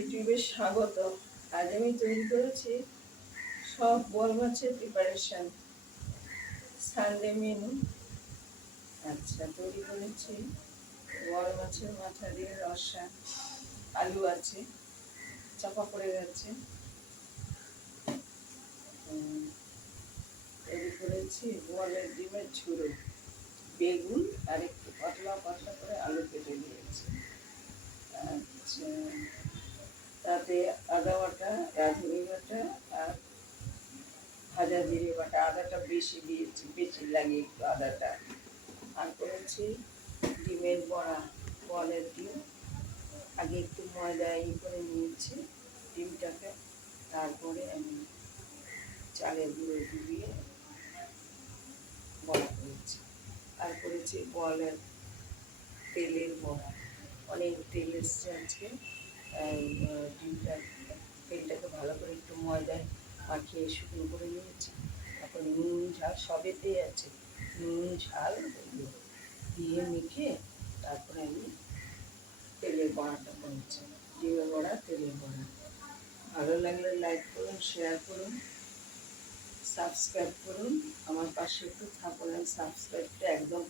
ইউটিউবে স্বাগত। আজ আমি তৈরি করেছি সব বল মাছের প্রিপারেশন, সানডে মেনু। আচ্ছা, তৈরি করেছি বল মাছের মাথা দিয়ে রসা, আলু আছে, চাপা পড়ে গেছে। তৈরি করেছি বলের ডিমের ঝুড়ো, বেগুন আর একটু পাতলা পাতলা করে আলু কেটে দিয়েছি। আচ্ছা, তাতে আদা বাটা, রাঁধুনি বাটা আর ভাজা জিরে বাটা। আদাটা বেশি দিয়েছি, বেশি লাগে একটু আদাটা। আর করেছি ডিমের বড়া, বলের ডিম আগে একটু ময়দা করে নিয়েছি ডিমটাকে, তারপরে আমি চালের গুঁড়ো ডুবিয়ে বড়া করেছি। আর করেছি বলের তেলের বড়া, অনেক তেল এসছে আজকে। ডিমটা তেলটাকে ভালো করে একটু ময়দায় মাখিয়ে শুকনো করে নিয়েছি। তারপর নুন ঝাল সবেতেই আছে, নুন ঝাল দিয়ে মেখে তারপরে আমি তেলের বড়াটা করেছি। ডিমের বড়া, তেলের বড়া। ভালো লাগলে লাইক করুন, শেয়ার করুন, সাবস্ক্রাইব করুন। আমার পাশে একটু থাকুন, সাবস্ক্রাইবটা একদম